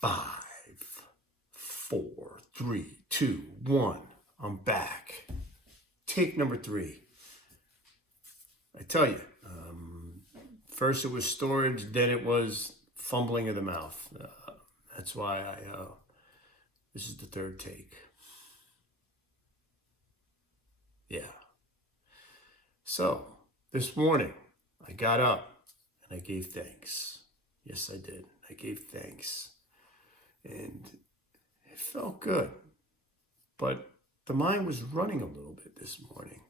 5, 4, 3, 2, 1. I'm back. Take number 3. I tell you, first it was storage, then it was fumbling of the mouth. That's why this is the third take. Yeah. So, this morning, I got up and I gave thanks. Yes, I did. I gave thanks. And it felt good. But the mind was running a little bit this morning.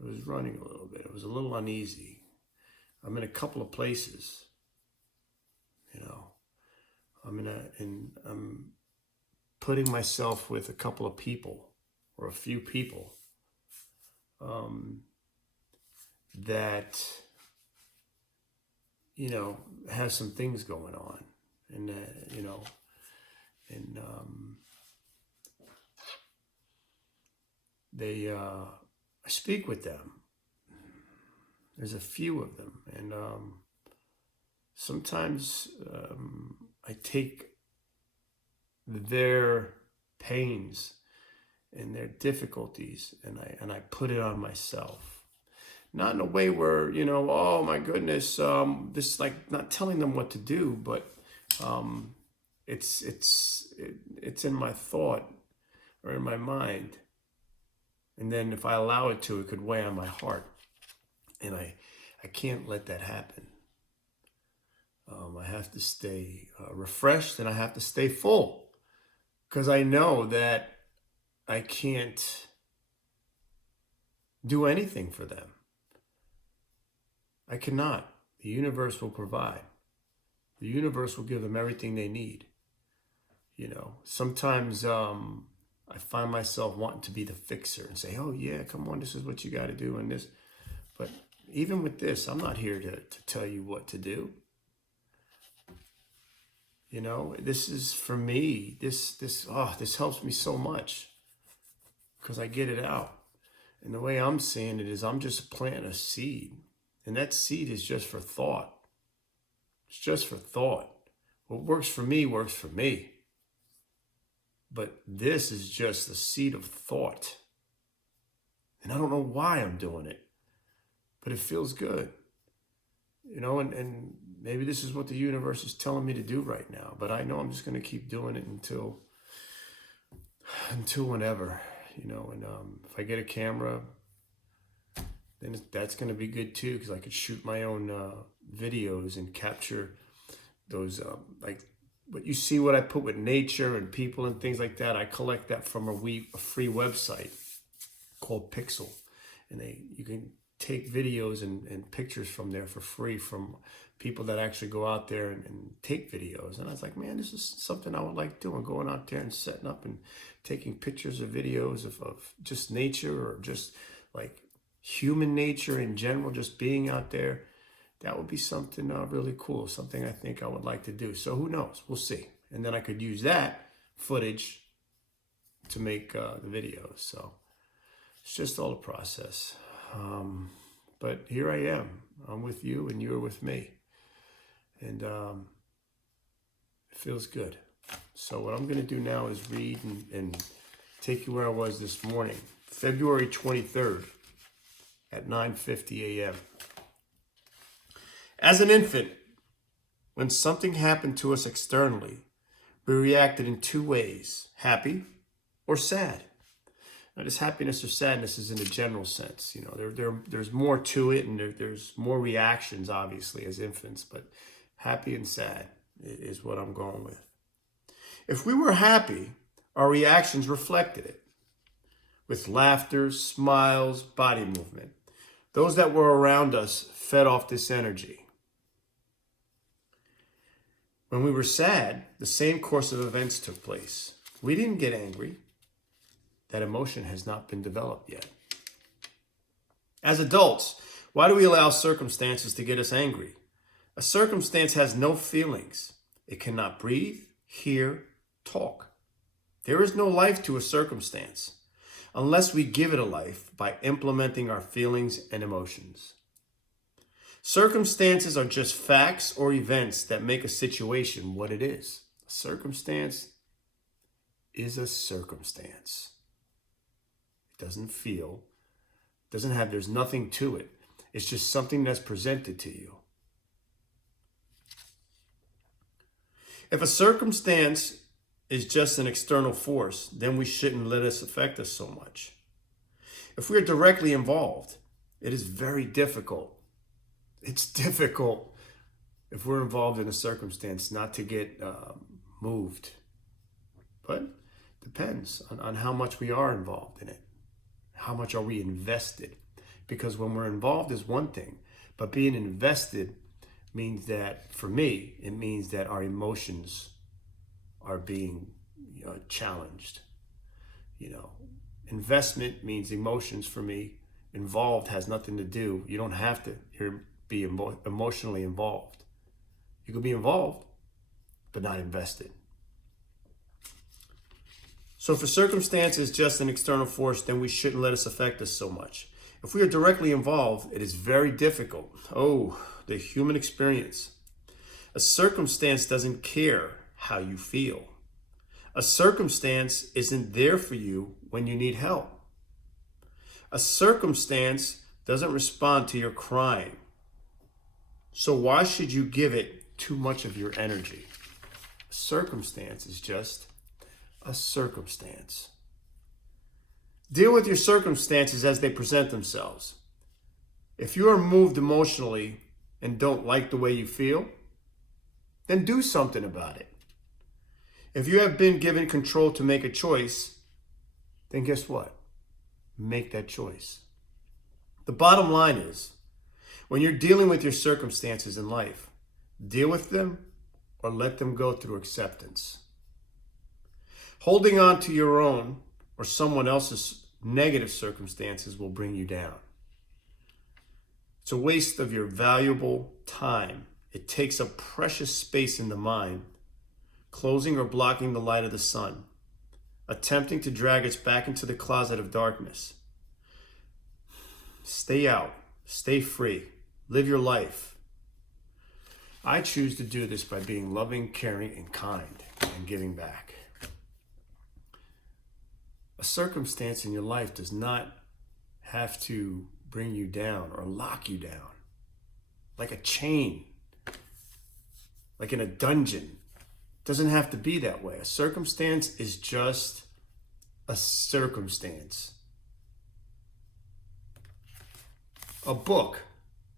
It was running a little bit. It was a little uneasy. I'm in a couple of places. I'm putting myself with a couple of people or a few people that have some things going on, and I speak with them. There's a few of them, and sometimes I take their pains and their difficulties and I put it on myself. Not in a way where, oh my goodness, this, like, not telling them what to do, but it's in my thought or in my mind. And then if I allow it to, it could weigh on my heart. And I can't let that happen. I have to stay refreshed, and I have to stay full, because I know that I can't do anything for them. I cannot. The universe will provide. The universe will give them everything they need. Sometimes I find myself wanting to be the fixer and say, oh yeah, come on, this is what you got to do and this. But even with this, I'm not here to tell you what to do. This is for me. This helps me so much, because I get it out. And the way I'm seeing it is I'm just planting a seed. And that seed is just for thought. It's just for thought. What works for me works for me. But this is just the seed of thought. And I don't know why I'm doing it, but it feels good. And maybe this is what the universe is telling me to do right now. But I know I'm just going to keep doing it until whenever, and if I get a camera, then that's going to be good too, because I could shoot my own videos and capture those, like what you see, what I put with nature and people and things like that. I collect that from a free website called Pixel, and you can take videos and pictures from there for free from people that actually go out there and take videos. And I was like, man, this is something I would like doing, going out there and setting up and taking pictures or videos of just nature, or just like human nature in general, just being out there. That would be something really cool, something I think I would like to do. So who knows? We'll see. And then I could use that footage to make the videos. So it's just all a process. But here I am. I'm with you and you're with me. And it feels good. So what I'm going to do now is read and take you where I was this morning, February 23rd at 9:50 a.m. As an infant, when something happened to us externally, we reacted in 2 ways: happy or sad. Now, this happiness or sadness is in a general sense. There's more to it, and there's more reactions, obviously, as infants, but happy and sad is what I'm going with. If we were happy, our reactions reflected it, with laughter, smiles, body movement. Those that were around us fed off this energy. When we were sad, the same course of events took place. We didn't get angry. That emotion has not been developed yet. As adults, why do we allow circumstances to get us angry? A circumstance has no feelings. It cannot breathe, hear, talk. There is no life to a circumstance unless we give it a life by implementing our feelings and emotions. Circumstances are just facts or events that make a situation what it is. A circumstance is a circumstance. It doesn't feel, there's nothing to it. It's just something that's presented to you. If a circumstance is just an external force, then we shouldn't let it affect us so much. If we are directly involved, it is very difficult. It's difficult if we're involved in a circumstance not to get moved. But it depends on how much we are involved in it. How much are we invested? Because when we're involved is one thing, but being invested means that, for me, it means that our emotions are being challenged. Investment means emotions for me. Involved has nothing to do. You don't have to be emotionally involved. You could be involved, but not invested. So if a circumstance is just an external force, then we shouldn't let it affect us so much. If we are directly involved, it is very difficult. Oh, the human experience. A circumstance doesn't care how you feel. A circumstance isn't there for you when you need help. A circumstance doesn't respond to your crying. So why should you give it too much of your energy? A circumstance is just a circumstance. Deal with your circumstances as they present themselves. If you are moved emotionally and don't like the way you feel, then do something about it. If you have been given control to make a choice, then guess what? Make that choice. The bottom line is, when you're dealing with your circumstances in life, deal with them or let them go through acceptance. Holding on to your own or someone else's negative circumstances will bring you down. It's a waste of your valuable time. It takes up precious space in the mind, closing or blocking the light of the sun, attempting to drag us back into the closet of darkness. Stay out, stay free, live your life. I choose to do this by being loving, caring, and kind, and giving back. A circumstance in your life does not have to bring you down or lock you down. Like a chain, like in a dungeon. It doesn't have to be that way. A circumstance is just a circumstance. A book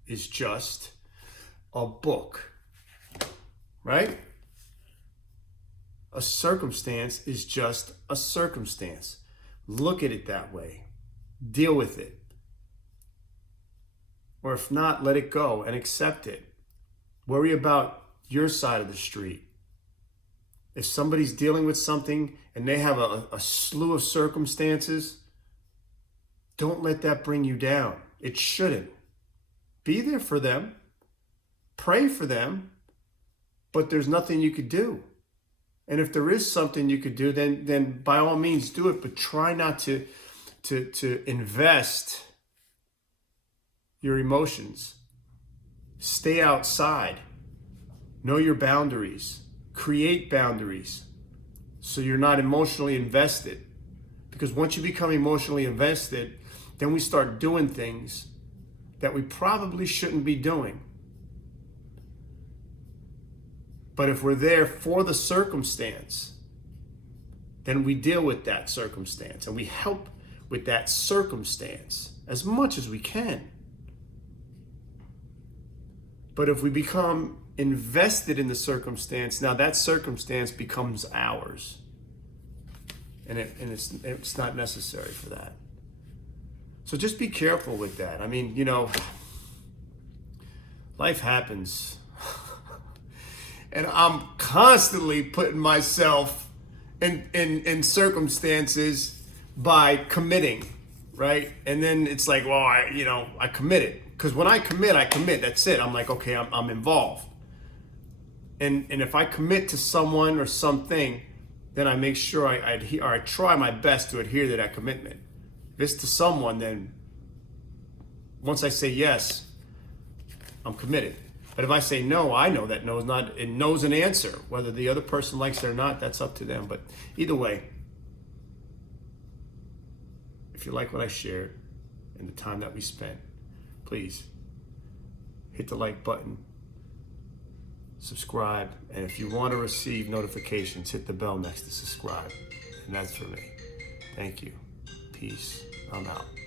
is just a book, right? A circumstance is just a circumstance. Look at it that way. Deal with it. Or if not, let it go and accept it. Worry about your side of the street. If somebody's dealing with something and they have a slew of circumstances, don't let that bring you down. It shouldn't. Be there for them. Pray for them. But there's nothing you could do. And if there is something you could do, then by all means do it. But try not to invest your emotions. Stay outside. Know your boundaries. Create boundaries so you're not emotionally invested. Because once you become emotionally invested, then we start doing things that we probably shouldn't be doing. But if we're there for the circumstance, then we deal with that circumstance and we help with that circumstance as much as we can. But if we become invested in the circumstance, now that circumstance becomes ours. And it's not necessary for that. So just be careful with that. I mean, life happens. And I'm constantly putting myself in circumstances by committing, right? And then it's like, well, I committed. Because when I commit, that's it. I'm like, okay, I'm involved. And if I commit to someone or something, then I make sure I adhere, or I try my best to adhere to that commitment. If it's to someone, then once I say yes, I'm committed. But if I say no, I know that no's an answer. Whether the other person likes it or not, that's up to them. But either way, if you like what I shared and the time that we spent, please hit the like button, subscribe, and if you want to receive notifications, hit the bell next to subscribe. And that's for me. Thank you. Peace. I'm out.